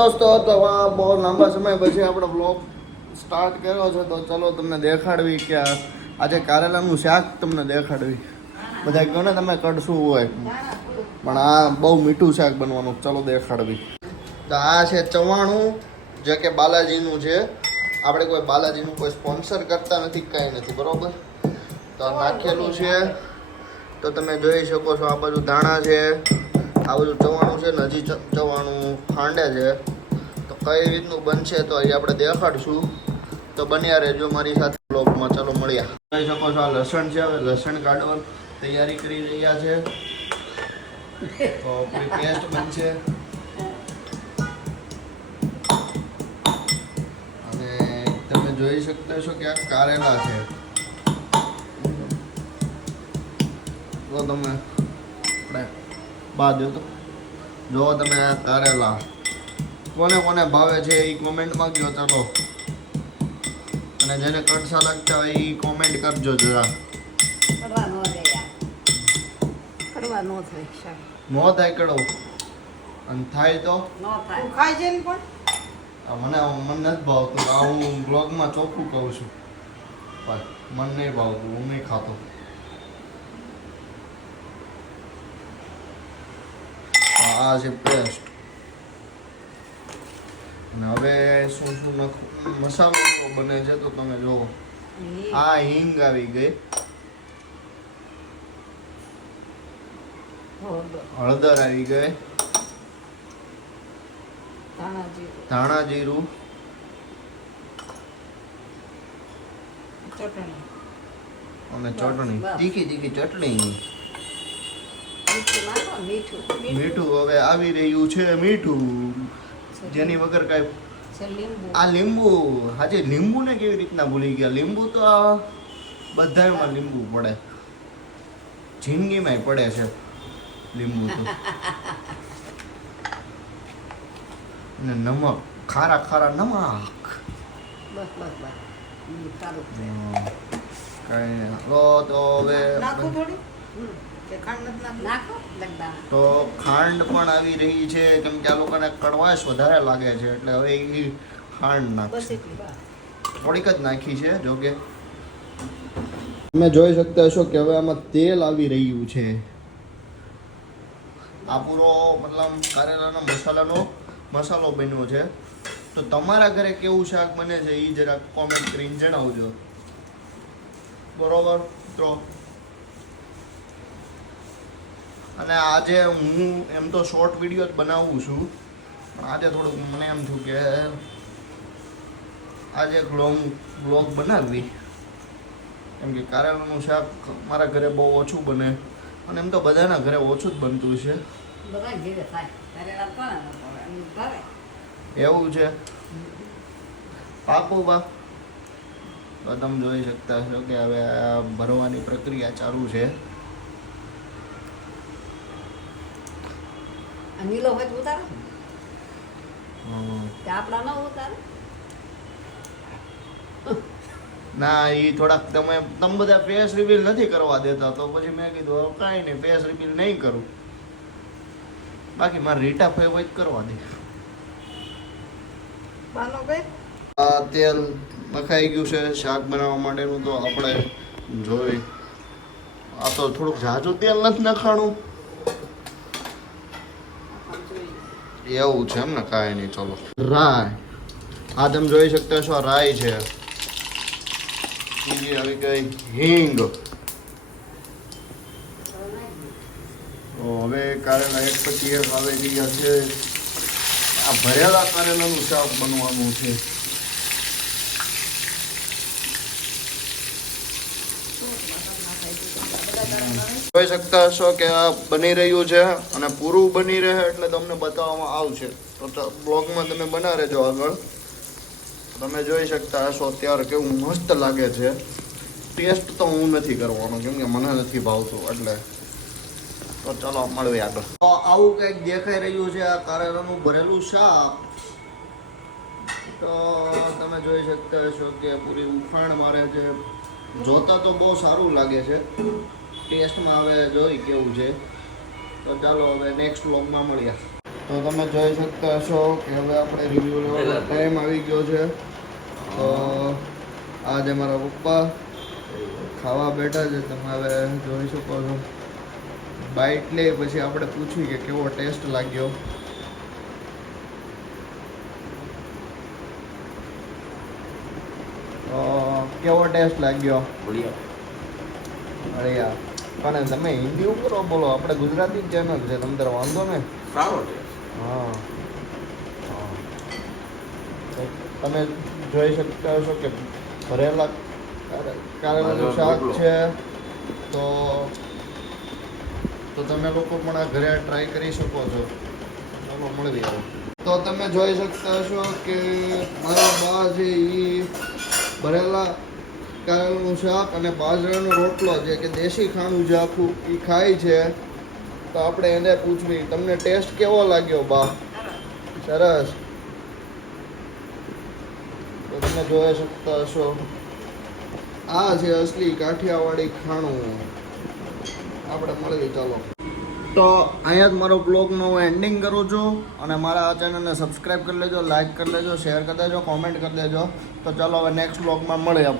દોસ્તો, તો બહુ લાંબા સમય પછી આપણે બ્લોગ સ્ટાર્ટ કર્યો છે, તો ચલો તમને દેખાડવી કે આજે કારેલાનું શાક તમને દેખાડવી. બધા કહો ને તમે કડશું હોય, પણ આ બહુ મીઠું શાક બનવાનું. ચલો દેખાડવી. તો આ છે ચવાણું, જે કે બાલાજીનું છે. આપણે કોઈ બાલાજીનું કોઈ સ્પોન્સર કરતા નથી, કાંઈ નથી, બરોબર. તો નાખેલું છે, તો તમે જોઈ શકો છો. આ બાજુ ધાણા છે, આ બધું ચવાણું છે ને, હજી ચવાણું ખાંડે છે. તો કઈ રીતનું બનશે તો અહીં આપણે દેખાડશું. તો બન્યા રહેજો મારી સાથે બ્લોગમાં. ચાલો મળ્યા. જોઈ શકો છો આ લસણ છે, હવે લસણ કાઢવાની તૈયારી કરી રહ્યા છે. તો આપણી પેસ્ટ બનશે. અને તમે જોઈ શકતા છો કે આ કારેલા છે. તો તમે આપણે બાદ તો જો તમે આ કારેલા કોને કોને ભાવે છે એ કોમેન્ટમાં કહો. ચાલો, અને જેને કડસા લાગતા હોય એ કોમેન્ટ કરજો જરા. નો થાય કડો, અને થાય તો ખાઈ છે ને. પણ મને નથી ભાવતું. આ હું બ્લોગમાં ચોખ્ખું કહું છું, પણ મને નહીં ભાવતું, હું નહીં ખાતો. આ છે પેસ્ટ. અને હવે શું શું મસાલો બને છે તો તમે જોવો. આ હિંગ આવી ગઈ, હળદર આવી ગઈ, ધાણા જીરું, અને ચટણી, તીખી તીખી ચટણી, મીઠું. હવે આવી રહ્યું છે મીઠું, જેની વગર કાંઈ. આ લીંબુ, હાજી લીંબુ ને કેવી રીતના ભૂલી ગયા. લીંબુ તો આ બધામાં લીંબુ પડે, જિંદગીમાં પડે છે લીંબુ તો. ને નમક, ખારા ખારા નમક. કઈ તો હવે તો ખાંડ પણ આવી રહી છે, કેમ કે આ લોકોને કડવાશ વધારે લાગે છે, એટલે હવે એ ખાંડ નાખશે. થોડીક જ નાખી છે જોકે. તમે જોઈ શકતા હશો કે હવે આમાં તેલ આવી રહ્યું છે. આ પૂરો મતલબ કારેલાનો મસાલો બન્યો છે. તો તમારા ઘરે કેવું શાક બને છે એ જરા કોમેન્ટ કરીને જણાવજો, બરોબર. તો અને આજે હું એમ તો શોર્ટ વિડીયો જ બનાવું છું, પણ આજે થોડુંક મને એમ થયું કે આજે એક લોંગ બ્લોગ બનાવવી, કેમ કે કારેલાનું શાક મારા ઘરે બહુ ઓછું બને, અને એમ તો બધાના ઘરે ઓછું જ બનતું છે. એવું છે પાકું બા. તો તમે જોઈ શકતા છો કે હવે આ ભરવાની પ્રક્રિયા ચાલુ છે. નીલો હોય ઉતારો, આપડા ન ઉતારો. ના, એ થોડાક તમે બધા ફેસ રિવીલ નથી કરવા દેતા, તો પછી મેં કીધું કાંઈ નહીં, ફેસ રિવીલ નહીં કરું. બાકી મારે રીટા ફેવ જ કરવા દે. આ તેલ નખાઈ ગયું છે શાક બનાવવા માટેનું. તો આપણે જોઈ, આ તો થોડુંક ઝાઝું તેલ નથી નખાણું. એવું છે એમ ને, કાંઈ નહીં. ચલો, રાય. આ તમે જોઈ શકતા છો, રાઈ છે. બીજી આવી ગઈ હિંગ. હવે કારેલા એક પછી એક આવી રહ્યા છે. આ ભરેલા કારેલાનું શાક બનવાનું છે. જોઈ શકતા હશો કે આ બની રહ્યું છે, અને પૂરું બની રહે એટલે તમને બતાવવામાં આવશે. તો બ્લોગમાં તમે બના રહેજો આગળ. તમે જોઈ શકતા હશો અત્યારે કેવું મસ્ત લાગે છે. ટેસ્ટ તો હું નથી કરવાનો, કેમ કે મને નથી ભાવતું, એટલે. તો ચાલો મળીએ આગળ. તો આવું કંઈક દેખાઈ રહ્યું છે આ કારેલાનું ભરેલું શાક. તો તમે જોઈ શકતા હશો કે પૂરી ઉફાણ મારે છે. જોતા તો બહુ સારું લાગે છે, ટેસ્ટમાં હવે જોઈ કેવું છે. તો ચાલો હવે નેક્સ્ટ વ્લોગમાં મળીએ. તો તમે જોઈ શકતા હશો કે હવે આપણે રિવ્યુ લેવાનો ટાઈમ આવી ગયો છે. તો આજે મારા પપ્પા ખાવા બેઠા છે. તમે હવે જોઈ શકો છો. બાઈટ લે પછી આપણે પૂછ્યું કે કેવો ટેસ્ટ લાગ્યો. કેવો ટેસ્ટ લાગ્યો? અરે યાર પણ તમે હિન્દી ઉપર બોલો, આપણે ગુજરાતી ચેનલ છે, તમને તારે વાંધો ને. સારો ટેસ્ટ. હા તમે જોઈ શકતા હશો કે ભરેલા કારેલાનું શાક છે. તો તમે લોકો પણ આ ઘરે ટ્રાય કરી શકો છો. ચાલો મળવી આવો. તો તમે જોઈ શકતા હશો કે મારા બા છે એ ભરેલા કારેલાનું શાક અને બાજરાનો રોટલો છે કે દેશી ખાણું છે આખું એ ખાય છે. તો આપણે એને પૂછવી તમને ટેસ્ટ કેવો લાગ્યો બા? સરસ. તો તમે જોઈ શકતા હશો આ છે અસલી કાઠિયાવાડી ખાણું. આપણે મળવી ચાલો. તો અહીંયા જ મારો બ્લોગનો હું એન્ડિંગ કરું છું. અને મારા આ ચેનલને સબસ્ક્રાઈબ કરી લેજો, લાઈક કરી લેજો, શેર કરી દેજો, કોમેન્ટ કરી દેજો. તો ચાલો હવે નેક્સ્ટ બ્લોગમાં મળીએ.